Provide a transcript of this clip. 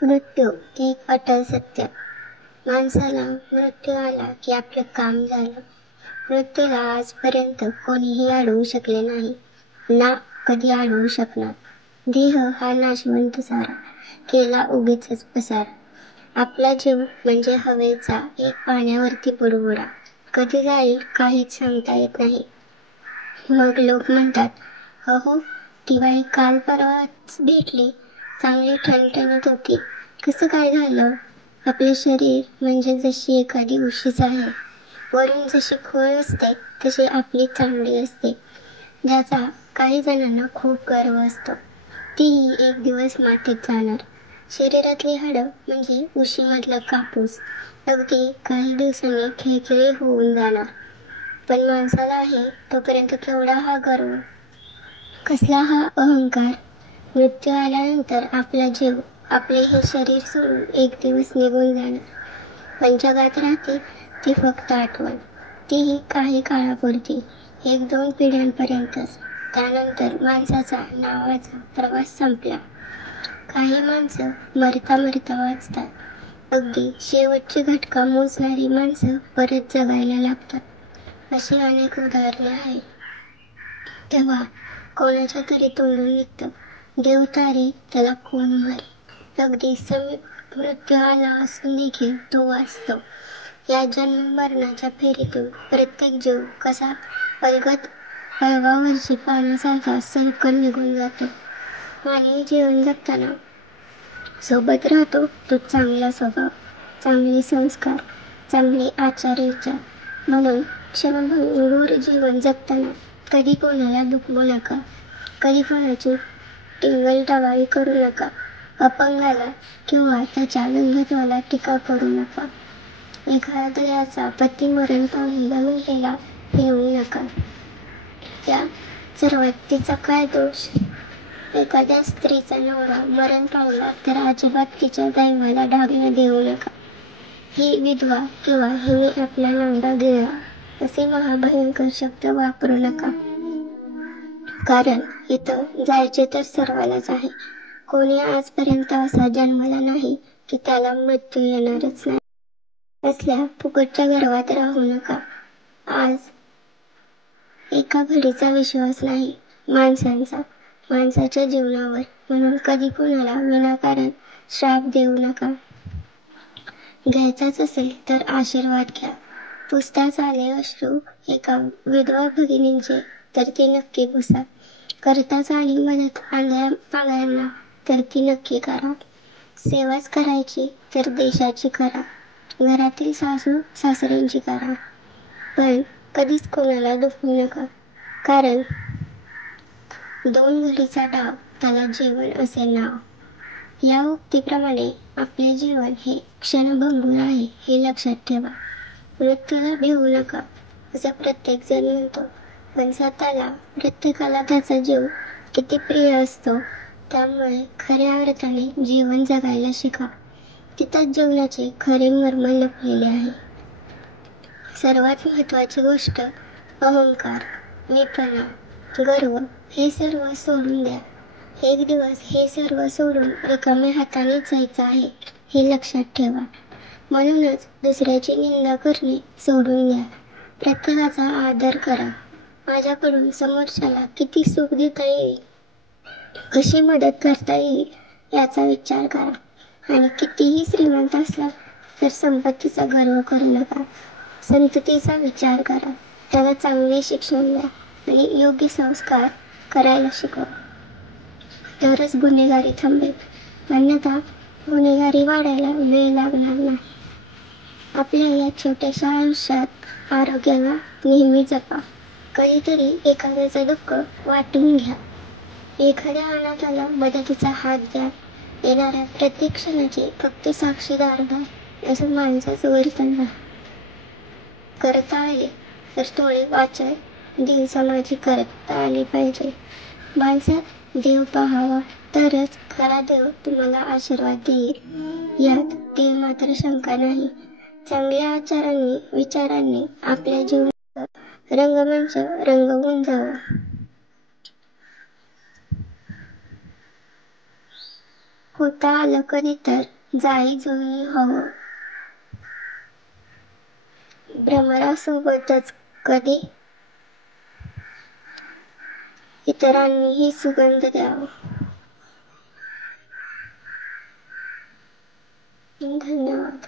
मृत्यू एक अटल सत्य. माणसाला मृत्यू आला की आपलं काम झालं. मृत्यूला आजपर्यंत कोणीही अडवू शकले नाही, ना कधी अडवू शकणार. देह हा नाशवंत सारा, केला उगीचच पसार. आपला जीव म्हणजे हवेचा एक पाण्यावरती बुडबुडा, कधी जाईल काहीच सांगता येत नाही. मग लोक म्हणतात, अहो दिवाळी काल परवाच भेटली, चांगली ठणठणीत होती, कसं काय झालं? आपले शरीर म्हणजे जशी एखादी उशीच आहे, वरून जशी खोल असते तशी आपली चांगली असते, ज्याचा काही जणांना खूप गर्व असतो. तीही एक दिवस मातीत जाणार. शरीरातली हाडं म्हणजे उशीमधलं कापूस, अगदी काही दिवसांनी खिळखिळे होऊन जाणार. पण माणसाला आहे तोपर्यंत केवढा हा गर्व, कसला हा अहंकार. मृत्यू आल्यानंतर आपला जीव, आपले हे शरीर सोडून एक दिवस निघून जाणार. पण जगात राहते ती फक्त आठवण, तीही काही काळापुरती, 1-2 पिढ्यांपर्यंतच. त्यानंतर माणसाचा नावाचा प्रवास संपला. काही माणसं मरता मरता वाचतात. अगदी शेवटची घटका मोजणारी माणसं परत जगायला लागतात. अशी अनेक उदाहरणे आहेत. तेव्हा कोणाच्या तरी तोंडून निघतं, देव तारे त्याला कोण मारे. अगदी समीप मृत्यू आला असून देखील तो वाचतो. या जन्म मरणाच्या फेरीतून प्रत्येक जीव कसा अलगद पळवावरची पाण्यासारखा सलकन निघून जातो. आणि जीवन जगताना सोबत राहतो तो चांगला स्वभाव, चांगले संस्कार, चांगले आचार-विचार. म्हणून क्षणभंगुर जीवन जगताना कधी कोणाला दुखवू नका, कधी कोणाची टिंगल-टवाळी करू नका, अपंगाला किंवा त्याच्या व्यंगत्वाला टीका करू नका, एखाद्याचा पती मरण पावलेला महिलेला हेळू नका. या सर्वात तिचा काय दोष? एखाद्या स्त्रीचा नवरा मरण पावला तर अजिबात तिच्या दैवाला डागणं देऊ नका. ही विधवा किंवा हिने आपला नवरा गिळला असे महाभयंकर शब्द वापरू नका. कारण इथं जायचे तर सर्वांनाच आहे. कोणी आजपर्यंत असा जन्मला नाही की त्याला मृत्यू येणारच नाही. असल्या फुकटच्या गर्वात राहू नका. आज एका घडीचा विश्वास नाही माणसांचा, माणसाच्या जीवनावर. म्हणून कधी कोणाला विनाकारण श्राप देऊ नका. घ्यायचाच असेल तर आशीर्वाद घ्या. पुसताच आले अश्रू एका विधवा भगिनींचे तर ती नक्की पुसा. करताच आली मदत आंधळ्या-पांगळ्यांना तर ती नक्की करा. सेवाच करायची तर देशाची करा, घरातील सासू-सासऱ्यांची करा. पण कधीच कोणाला दुखवू नका. कारण 2 घडीचा डाव त्याला जीवन असे नाव. या उक्तीप्रमाणे आपले जीवन हे क्षणभंगुर आहे हे लक्षात ठेवा. मृत्यूला भिवू नका असं प्रत्येक जण म्हणतो, पण स्वतःला, प्रत्येकाला त्याचा जीव किती प्रिय असतो. त्यामुळे खऱ्या अर्थाने जीवन जगायला शिका. तिथंच जीवनाचे खरे मर्म लपलेले आहे. सर्वात महत्त्वाची गोष्ट अहंकार, मीपणा, गर्व हे सर्व सोडून द्या. एक दिवस हे सर्व सोडून रिकाम्या हातानेच जायचं आहे हे लक्षात ठेवा. म्हणूनच दुसऱ्याची निंदा करणे सोडून द्या. प्रत्येकाचा आदर करा. माझ्याकडून समोरच्याला किती सुख देता येईल, कशी मदत करता येईल याचा विचार करा. आणि कितीही श्रीमंत असला तर संपत्तीचा गर्व करू नका. संततीचा विचार करा. त्याला चांगले शिक्षण द्या आणि योग्य संस्कार करायला शिकवा. तरच गुन्हेगारी थांबेल. अन्यथा गुन्हेगारी वाढायला वेळ लागणार नाही. आपल्या या छोट्याशा आयुष्यात आरोग्याला नेहमी जपा. कधीतरी एखाद्याचं दुःख वाटून घ्या. एखाद्या अनाथाला मदतीचा हात द्या. येणाऱ्या प्रत्येक क्षणाची फक्त साक्षीदार व्हा. असं माणसाचं वर्तन नाही. करता आले तर थोडे वाचन, दिवसामाची करता आली पाहिजे. माणसात देव पाहावा तरच खरा देव तुम्हाला आशीर्वाद देईल, यात तीळ मात्र शंका नाही. चांगल्या आचारांनी, विचारांनी आपल्या जीवनाचा रंगमंच रंगवून जावा. होता आलं कधी तर जाळी जुळी हवं. भ्रमरासोबतच कधी इतरांनीही सुगंध द्यावा. धन्यवाद.